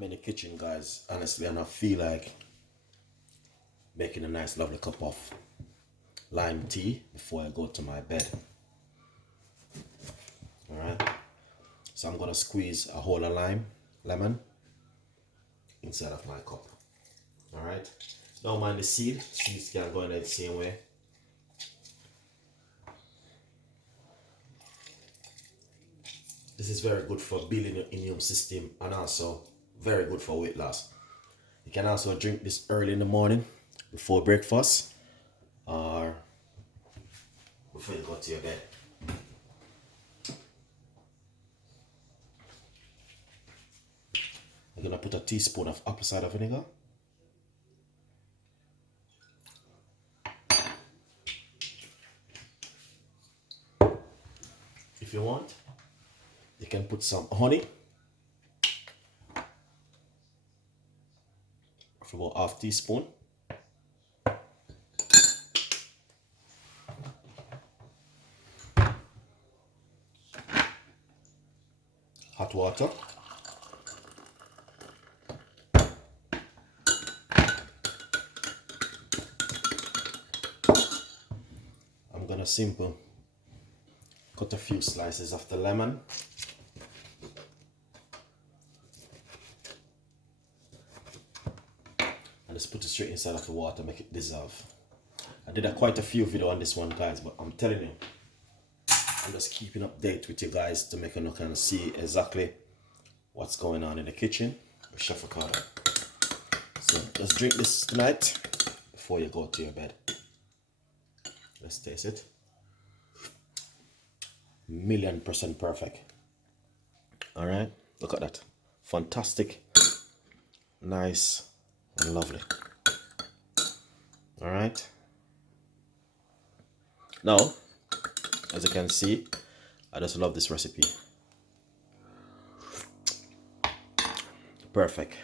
I'm in the kitchen, guys, honestly, and I feel like making a nice lovely cup of lime tea before I go to my bed. Alright, so I'm gonna squeeze a whole of lemon inside of my cup. Alright, don't mind the seeds can go in there the same way. This is very good for building your immune system and also very good for weight loss. You can also drink this early in the morning before breakfast or before you go to your bed. I'm gonna put a teaspoon of apple cider vinegar. If you want, you can put some honey for about half teaspoon. Hot water. I'm gonna simple cut a few slices of the lemon. And just put it straight inside of the water, make it dissolve. I did quite a few videos on this one, guys, but I'm telling you, I'm just keeping update with you guys to make you kind of see exactly what's going on in the kitchen with Chef Ricardo. So let's drink this tonight before you go to your bed. Let's taste it. 1,000,000% perfect. All right, look at that. Fantastic, nice, and lovely. All right. Now, as you can see, I just love this recipe. Perfect.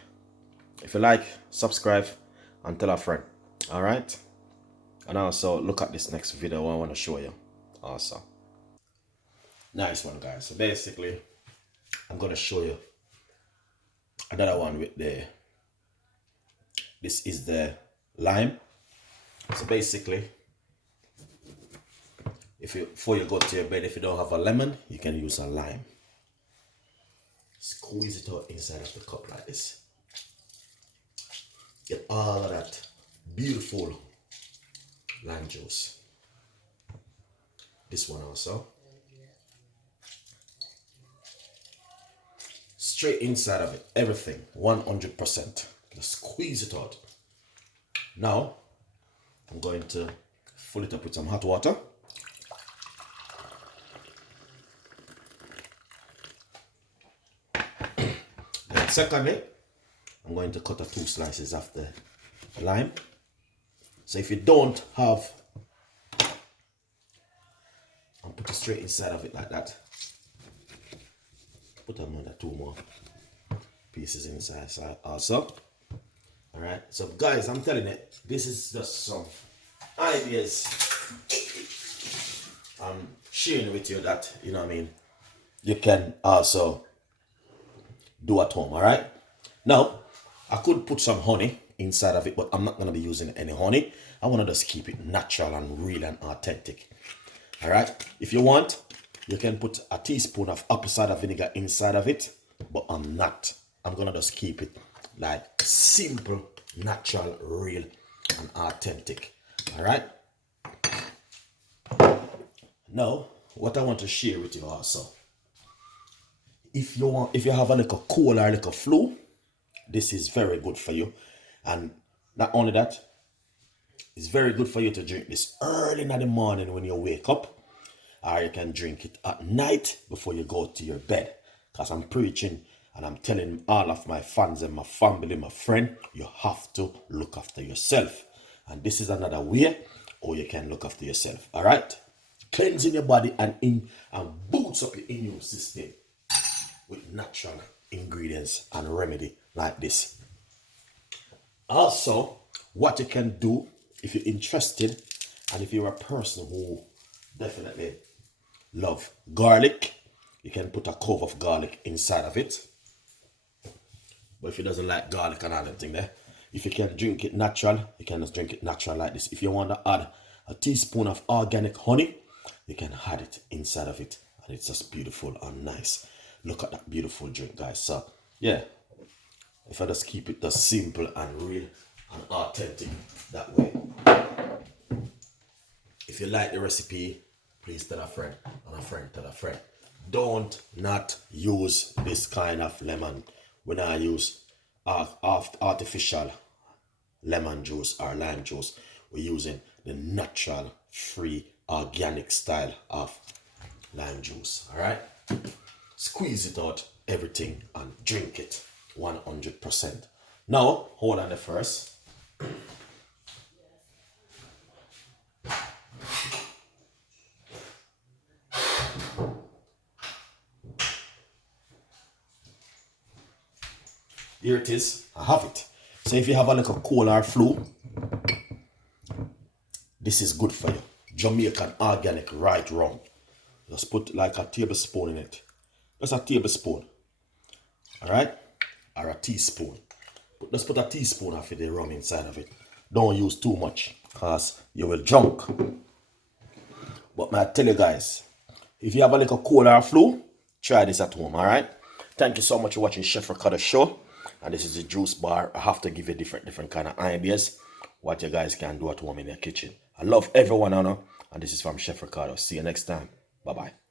If you like, subscribe and tell a friend. All right. And also look at this next video I want to show you. Also, nice one, guys. So basically, I'm gonna show you another one with this is the lime. So basically, before you go to your bed, if you don't have a lemon, you can use a lime. Squeeze it out inside of the cup like this. Get all of that beautiful lime juice. This one also. Straight inside of it, everything, 100%. Just squeeze it out. Now, I'm going to fill it up with some hot water. Then secondly, I'm going to cut 2 slices of the lime. So if you don't have, I'll put it straight inside of it like that. Put another 2 more pieces inside also. All right, so guys, I'm telling you, this is just some ideas I'm sharing with you that, you know what I mean, you can also do at home. All right, now I could put some honey inside of it, but I'm not going to be using any honey. I want to just keep it natural and real and authentic. All right, if you want, you can put a teaspoon of apple cider vinegar inside of it, but I'm not. I'm going to just keep it like simple, natural, real, and authentic. All right. Now, what I want to share with you also, if you have a little cold or a little flu, this is very good for you. And not only that, it's very good for you to drink this early in the morning when you wake up, or you can drink it at night before you go to your bed. Because I'm preaching and I'm telling all of my fans and my family, my friend, you have to look after yourself. And this is another way how you can look after yourself. All right? Cleansing your body and boosts up your immune system with natural ingredients and remedy like this. Also, what you can do if you're interested and if you're a person who definitely love garlic, you can put a clove of garlic inside of it. But if he doesn't like garlic and all them thing there, if you can drink it natural, you can just drink it natural like this. If you want to add a teaspoon of organic honey, you can add it inside of it, and it's just beautiful and nice. Look at that beautiful drink, guys. So yeah, if I just keep it just simple and real and authentic that way. If you like the recipe, please tell a friend, and a friend tell a friend. Don't not use this kind of lemon when I use artificial lemon juice or lime juice. We're using the natural, free, organic style of lime juice. All right, squeeze it out, everything, and drink it 100%. Now, hold on the first. Here it is. I have it. So if you have a little cold or flu, this is good for you. Jamaican organic right rum. Just put like a tablespoon in it. Just a tablespoon. Alright? Or a teaspoon. Just put a teaspoon of the rum inside of it. Don't use too much, because you will drunk. But I tell you guys, if you have a little cold or flu, try this at home, alright? Thank you so much for watching Chef Ricardo show. And this is a juice bar. I have to give you different kind of ideas what you guys can do at home in your kitchen. I love everyone, and this is from Chef Ricardo. See you next time. Bye-bye.